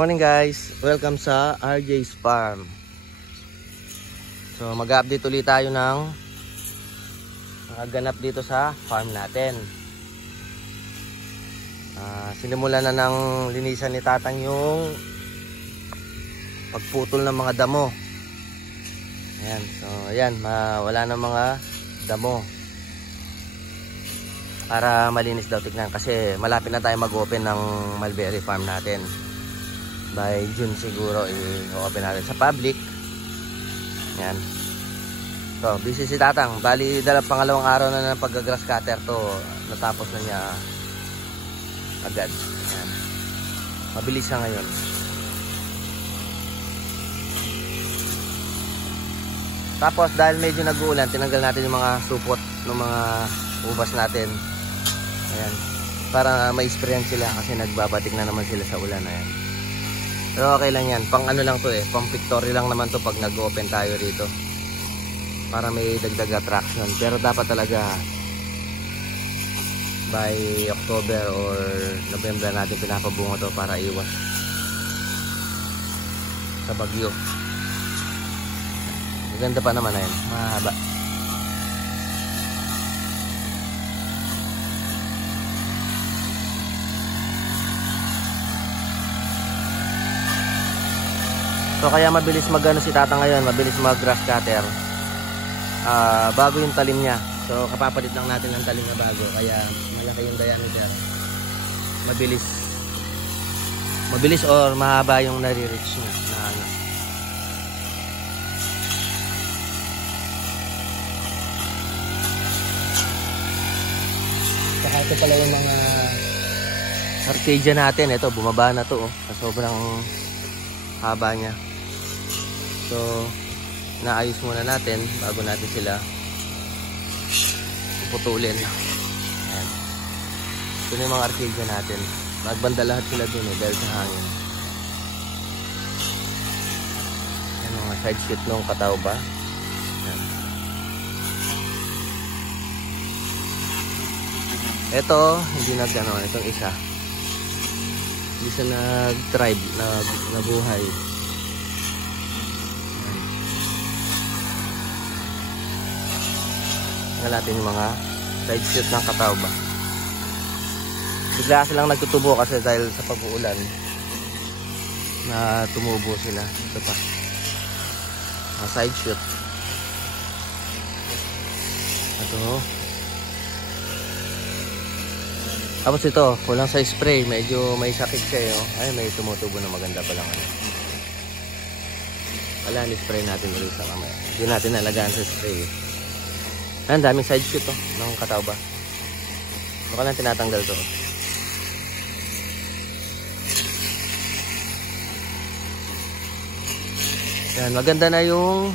Morning guys, welcome sa RJ's Farm. So mag-update ulit tayo ng mga ganap dito sa farm natin. Sinimulan na ng linisan ni Tatang yung pagputol ng mga damo. Ayan, so ayan, wala na mga damo para malinis daw tignan, kasi malapit na tayo mag-open ng mulberry farm natin. By June siguro i-open natin sa public. Yan. So, busy si Tatang. Bali, pangalawang araw na ng pag-grass cutter to. Natapos na niya agad. Yan. Mabilis siya ngayon. Tapos, dahil medyo nag-uulan, tinanggal natin yung mga supot ng mga ubas natin. Ayan. Para ma-sprayan sila kasi nagbabatik na naman sila sa ulan. Ayan. Pero okay lang yan, pang ano lang to pang pictory lang naman to pag nag-open tayo rito, para may dagdag attraction. Pero dapat talaga by October or November natin pinapabunga to para iwas sa bagyo. Maganda pa naman na yan, mahaba. So kaya mabilis magano si Tatang ngayon, mabilis mag-grass cutter. Bago yung talim niya. So kapapalit lang natin ng talim na bago, kaya malaki yung diameter. Mabilis or mahaba yung nare-reach niya na ano. Saka ito pala yung mga arcadia natin. Ito, bumaba na to sa sobrang haba niya. So, naayos muna natin bago natin sila putulin. Ayan. Ito na yung mga arcadia natin. Magbanda lahat sila dun dahil sa hangin. Ayan, mga side shoot ng kataw ba? Ayan. Ito, hindi nagano, itong isa. Hindi siya nag-thrive, nabuhay. Tingnan natin yung mga side shoot ng kataw ba. Bigla silang nagtutubo kasi dahil sa pag-uulan na tumubo sila. Ito pa, mga side shoot. Ito. Tapos ito, kulang sa spray, medyo may sakit siya ay, may tumutubo na maganda pa lang wala, ni-spray natin ulit sa kamay. Hindi natin nalagaan sa spray. Ang daming side shoot ng kataw ba. Baka lang tinatanggal to. Yan, maganda na yung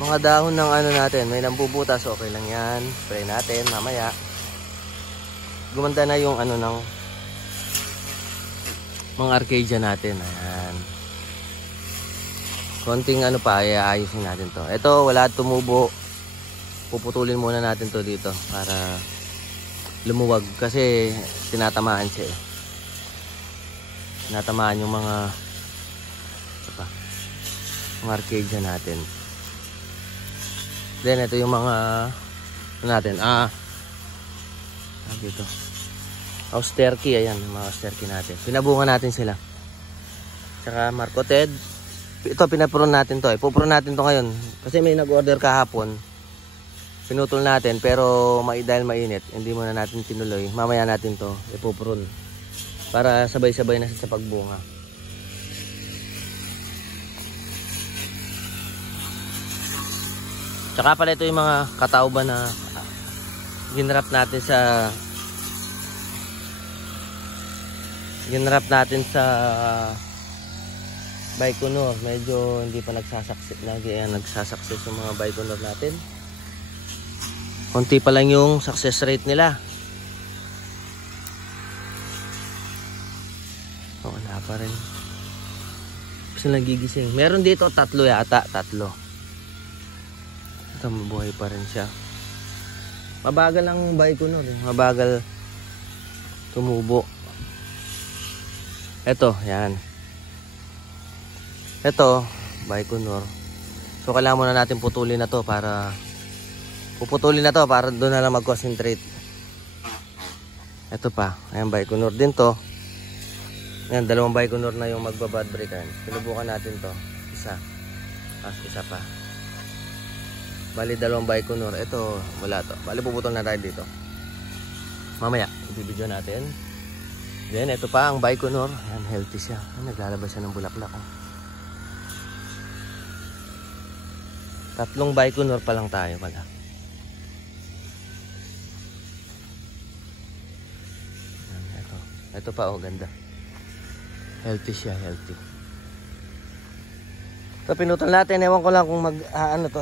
mga dahon ng ano natin. May nambubutas, okay lang yan. Spray natin mamaya. Gumanda na yung ano ng mga arcadia natin. Ayan. Konting ano pa, ayusin natin to. Ito, wala tumubo. Puputulin muna natin to dito para lumuwag kasi tinatamaan siya Tinatamaan yung mga arcadia natin. Then ito yung mga ano natin. Dito. Austerky, ayan, mga austerky natin. Pinabunga natin sila. Tsaka marcoted. Ito, pinapron natin to. Pupron natin to ngayon. Kasi may nag-order kahapon. Pinutol natin, pero dahil mainit, hindi muna natin tinuloy. Mamaya natin to ipupron. Para sabay-sabay na sa pagbunga. Tsaka pala ito yung mga katauba na ginrap natin sa Baikonur. Medyo hindi pa nagsasaksit yung mga Baikonur natin. Konti pa lang yung success rate nila. Wala pa rin. Kasi nagigising. Meron dito 3 yata. 3. Ito, mabuhay pa rin siya. Mabagal ang Baikonur. Mabagal tumubo. Ito, yan. Ito, Baikonur. So kailangan muna natin puputulin na to para doon na lang mag-concentrate. Ito pa, ayan Baikonur din to. Ayan, dalawang Baikonur na yung magbabad break. Ayan. Sinubukan natin to. Isa pa. Bali dalawang Baikonur. Ito, wala to. Bali puputol na tayo dito. Mamaya, i-video natin. Then, ito pa ang Baikonur. Ayan, healthy siya. Ayan, naglalabas siya ng bulaklak. Oh. 3 Baikonur pa lang tayo pala. Ayan, ito pa, oh, ganda. Healthy siya, healthy. So, pinutol natin. Ewan ko lang kung ano to.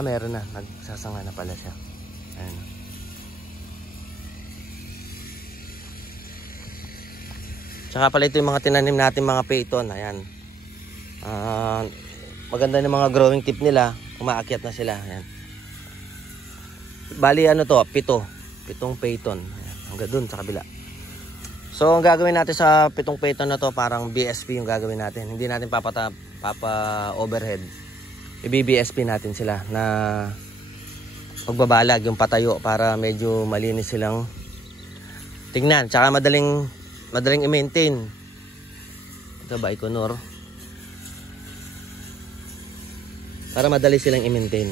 Meron na. Nagsasanga na pala siya. Ayan. Tsaka pala ito yung mga tinanim natin mga peyton. Ayan. Maganda yung mga growing tip nila. Umaakyat na sila. Ayan. Bali ano to? 7 peyton. Ayan. Hanggang dun sa kabila. So ang gagawin natin sa 7 peyton na to, parang BSP yung gagawin natin. Hindi natin overhead. I-BSP natin sila na magbabalag yung patayo para medyo malinis silang tingnan. Tsaka madaling i-maintain. Ito Baikonur. Para madali silang i-maintain.